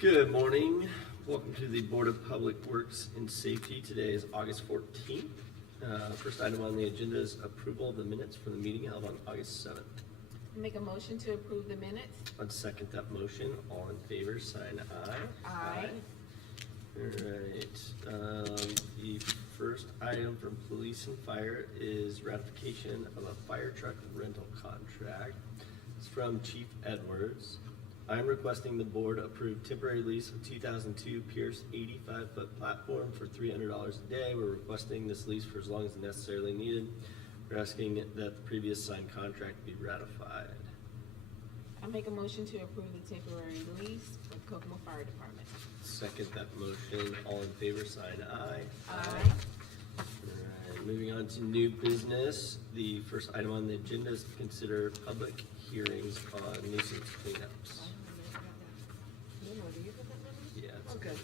Good morning. Welcome to the Board of Public Works and Safety. Today is August 14th. First item on the agenda is approval of the minutes for the meeting held on August 7th. Make a motion to approve the minutes. I'd second that motion. All in favor, sign aye. Aye. All right. The first item from Police and Fire is ratification of a fire truck rental contract. It's from Chief Edwards. I'm requesting the board approve temporary lease of 2002 Pierce 85-foot platform for $300 a day. We're requesting this lease for as long as necessarily needed. We're asking that the previous signed contract be ratified. I make a motion to approve the temporary lease for Kokomo Fire Department. Second that motion. All in favor, sign aye. Aye. All right, moving on to new business. The first item on the agenda is to consider public hearings on nuisance cleanups. Yeah, it's Okay.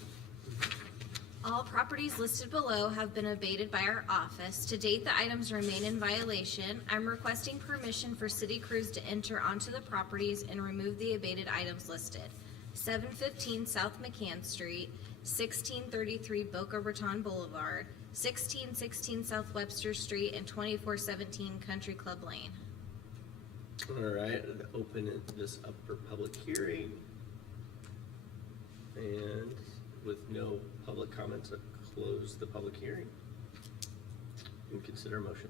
All properties listed below have been abated by our office. To date, the items remain in violation. I'm requesting permission for city crews to enter onto the properties and remove the abated items listed. 715 South McCann Street, 1633 Boca Raton Boulevard, 1616 South Webster Street, and 2417 Country Club Lane. all right. Open this up for public hearing. And with no public comments, I close the public hearing and consider a motion.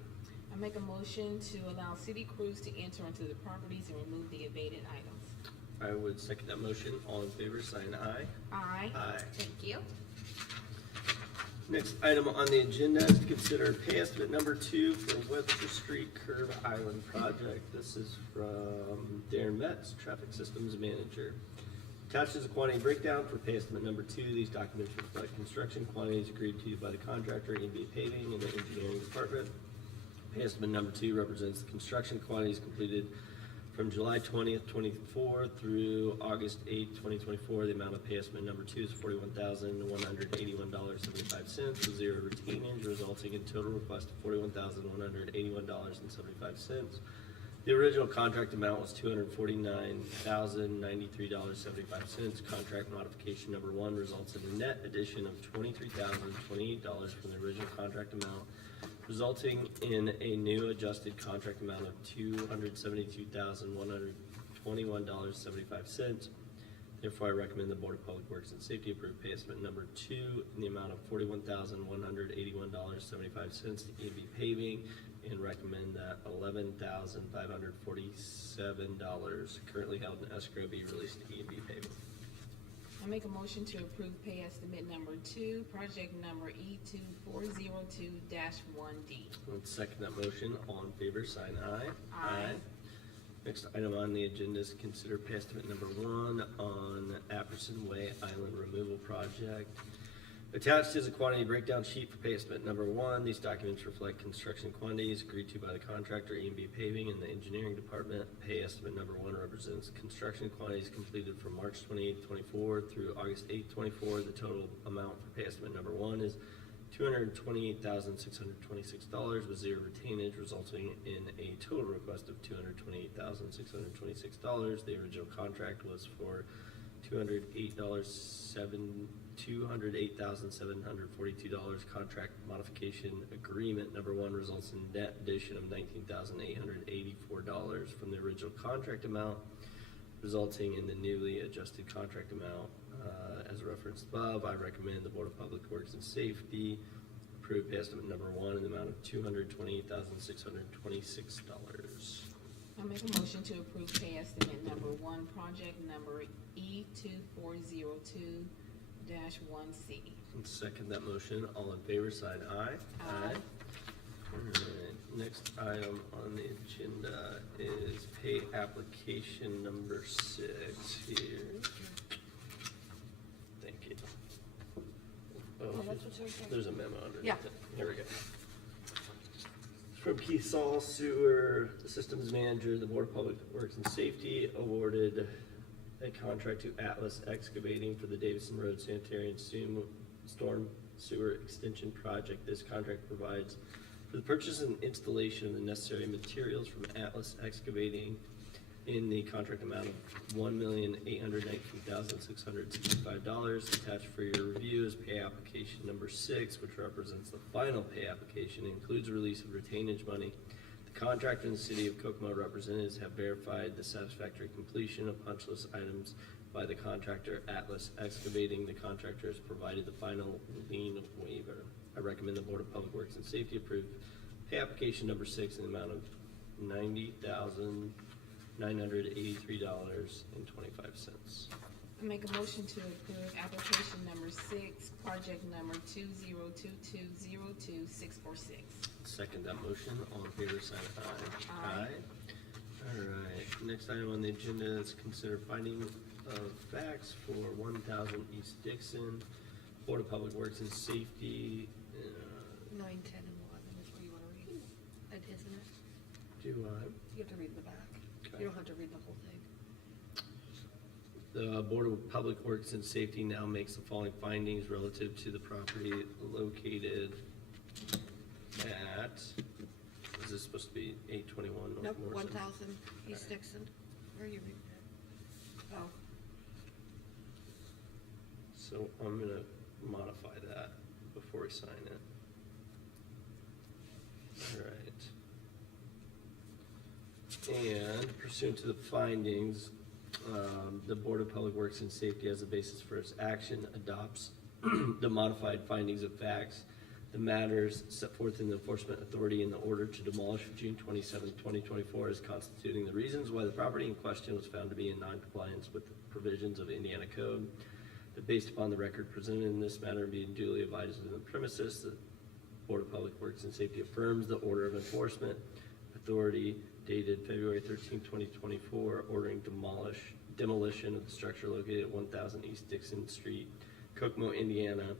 I make a motion to allow city crews to enter into the properties and remove the abated items. I would second that motion. All in favor, sign aye. Aye. Aye. Thank you. Next item on the agenda is to consider pay estimate number 2 for Webster Street Curve Island project. This is from Darren Metz, Traffic Systems Manager. Attached is a quantity breakdown for pay estimate number 2. These documents reflect construction quantities agreed to by the contractor, EB Paving, and the engineering department. Pay estimate number 2 represents the construction quantities completed from July 20th, 24 through August 8th, 2024. The amount of pay estimate number 2 is $41,181.75 with zero retainage, resulting in total request of $41,181.75. The original contract amount was $249,093.75. Contract modification number 1 results in a net addition of $23,028 from the original contract amount, resulting in a new adjusted contract amount of $272,121.75. Therefore, I recommend the Board of Public Works and Safety approve pay estimate number 2 in the amount of $41,181.75 to EB Paving, and recommend that $11,547 currently held in escrow be released to EB Paving. I make a motion to approve pay estimate number 2, project number E2402-1D. Let's second that motion. All in favor, sign aye. Aye. Next item on the agenda is consider pay estimate number 1 on Apperson Way Island Removal Project. Attached is a quantity breakdown sheet for pay estimate number 1. These documents reflect construction quantities agreed to by the contractor, EB Paving, and the engineering department. Pay estimate number 1 represents construction quantities completed from March 28, 24 through August 8, 24. The total amount for pay estimate number 1 is $228,626 with zero retainage, resulting in a total request of $228,626. The original contract was for $208,742. Contract modification agreement number 1 results in net addition of $19,884 from the original contract amount, resulting in the newly adjusted contract amount as referenced above. I recommend the Board of Public Works and Safety approve pay estimate number 1 in the amount of $228,626. I make a motion to approve pay estimate number 1, project number E2402-1C. Second that motion. All in favor, sign aye. Aye. All right. Next item on the agenda is pay application number 6 here. Thank you. There's a memo under Yeah. it. Here we go. From Keith Saul, Sewer Systems Manager, the Board of Public Works and Safety awarded a contract to Atlas Excavating for the Davison Road Sanitary and Storm Sewer Extension Project. This contract provides for the purchase and installation of the necessary materials from Atlas Excavating in the contract amount of $1,819,665. Attached for your review is pay application number 6, which represents the final pay application. It includes a release of retainage money. The contractor and the City of Kokomo representatives have verified the satisfactory completion of punch list items by the contractor Atlas Excavating. The contractor has provided the final lien waiver. I recommend the Board of Public Works and Safety approve pay application number 6 in the amount of $90,983.25. I make a motion to approve application number 6, project number 202202646. Second that motion. All in favor, sign aye. Aye. All right. Next item on the agenda is consider finding of facts for 1000 East Dixon. Board of Public Works and Safety. 9, 10, and 11 is where you want to read, isn't it? Do You have to read the back. Okay. You don't have to read the whole thing. The Board of Public Works and Safety now makes the following findings relative to the property located at, is this supposed to be 821 North Nope, Morrison? 1000 East Dixon. Where are you reading it? Oh, So I'm gonna modify that before we sign it. All right. And pursuant to the findings, the Board of Public Works and Safety as a basis for its action adopts the modified findings of facts, the matters set forth in the enforcement authority in the order to demolish of June 27, 2024 as constituting the reasons why the property in question was found to be in non-compliance with the provisions of Indiana Code. That based upon the record presented in this matter being duly advised in the premises, the Board of Public Works and Safety affirms the order of enforcement authority dated February 13, 2024, ordering demolition of the structure located at 1000 East Dixon Street, Kokomo, Indiana.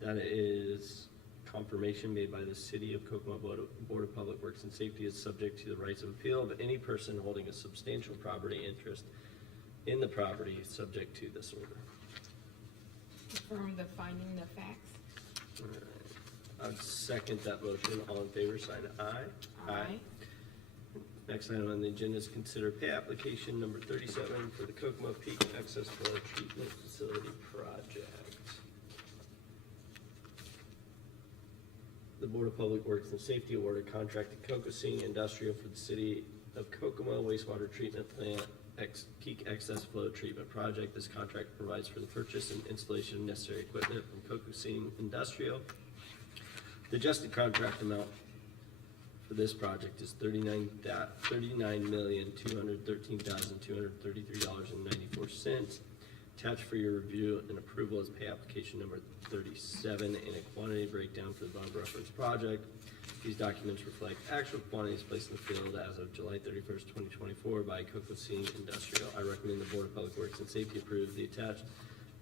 That is confirmation made by the City of Kokomo Board of Public Works and Safety is subject to the rights of appeal of any person holding a substantial property interest in the property subject to this order. Affirm the finding of facts. All right. I'd second that motion. All in favor, sign aye. Aye. Next item on the agenda is consider pay application number 37 for the Kokomo Peak Excess Flow Treatment Facility Project. The Board of Public Works and Safety awarded contract to Kokosing Industrial for the City of Kokomo wastewater treatment plant Peak Excess Flow Treatment Project. This contract provides for the purchase and installation of necessary equipment from Kokosing Industrial. The adjusted contract amount for this project is $39,213,233.94. Attached for your review and approval is pay application number 37 and a quantity breakdown for the above reference project. These documents reflect actual quantities placed in the field as of July 31st, 2024 by Kokosing Industrial. I recommend the Board of Public Works and Safety approve the attached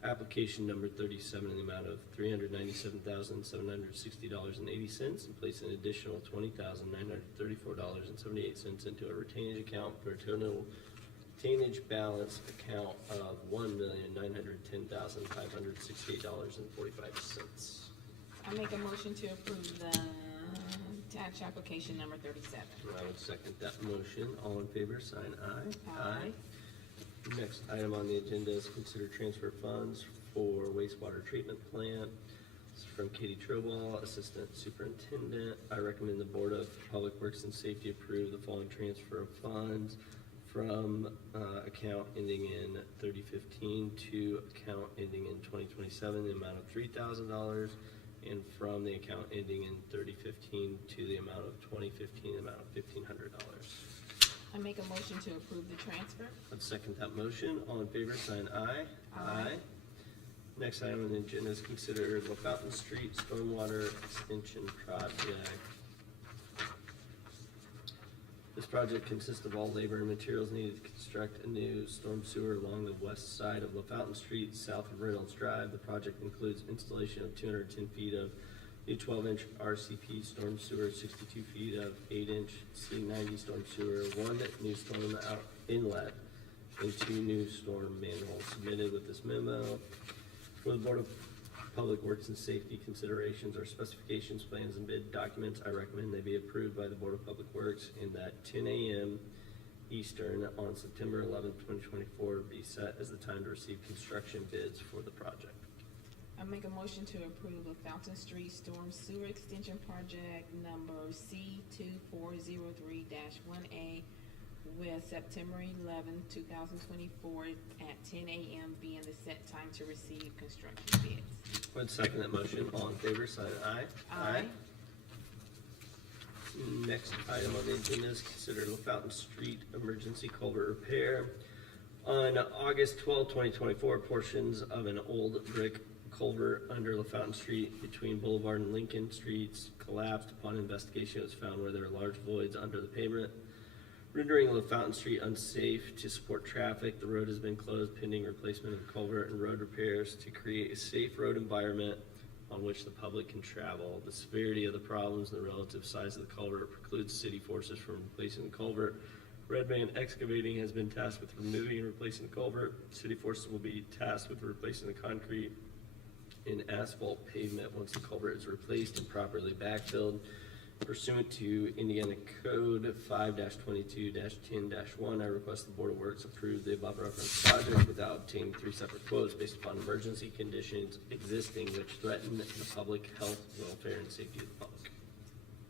application number 37 in the amount of $397,760.80 and place an additional $20,934.78 into a retainage account for a total retainage balance account of $1,910,568.45. I make a motion to approve the attached application number 37. I would second that motion. All in favor, sign aye. Aye. Next item on the agenda is consider transfer funds for wastewater treatment plant. This is from Katie Trowell, Assistant Superintendent. I recommend the Board of Public Works and Safety approve the following transfer of funds from account ending in 3015 to account ending in 2027, the amount of $3,000, and from the account ending in 3015 to the amount of 2015, the amount of $1,500. I make a motion to approve the transfer. I'd second that motion. All in favor, sign aye. Aye. Next item on the agenda is consider LaFountain Street Stormwater Extension Project. This project consists of all labor and materials needed to construct a new storm sewer along the west side of LaFountain Street, south of Reynolds Drive. The project includes installation of 210 feet of new 12-inch RCP storm sewer, 62 feet of 8-inch C90 storm sewer, one new storm inlet, and 2 new storm manholes. Submitted with this memo for the Board of Public Works and Safety considerations or specifications, plans, and bid documents. I recommend they be approved by the Board of Public Works and that 10 a.m. Eastern on September 11th, 2024 be set as the time to receive construction bids for the project. I make a motion to approve the Fountain Street Storm Sewer Extension Project number C 2403-1A with September 11th, 2024 at 10 a.m. being the set time to receive construction bids. Would second that motion. All in favor, sign aye. Aye. Next item on the agenda is consider LaFountain Street emergency culvert repair. On August 12, 2024, portions of an old brick culvert under LaFountain Street between Boulevard and Lincoln Streets collapsed. Upon investigation, it was found where there are large voids under the pavement, rendering LaFountain Street unsafe to support traffic. The road has been closed pending replacement of the culvert and road repairs to create a safe road environment on which the public can travel. The severity of the problems and the relative size of the culvert precludes city forces from replacing the culvert. Red Band Excavating has been tasked with removing and replacing the culvert. City forces will be tasked with replacing the concrete and asphalt pavement once the culvert is replaced and properly backfilled. Pursuant to Indiana Code 5-22-10-1, I request the Board of Works approve the above referenced project without obtaining 3 separate quotes based upon emergency conditions existing which threaten the public health, welfare, and safety of the public.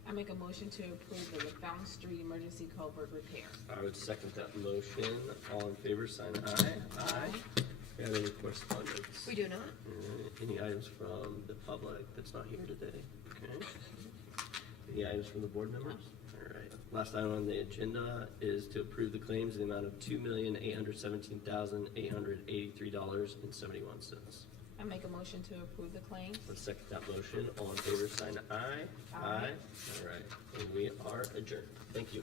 I make a motion to approve the Fountain Street Emergency Culvert Repair. I would second that motion. All in favor, sign aye. Aye. We have any correspondence? We do not. Any items from the public that's not here today? Okay. Any items from the board members? All right. Last item on the agenda is to approve the claims in the amount of $2,817,883.71. I make a motion to approve the claims. Let's second that motion. All in favor, sign aye. Aye. All right. And we are adjourned. Thank you.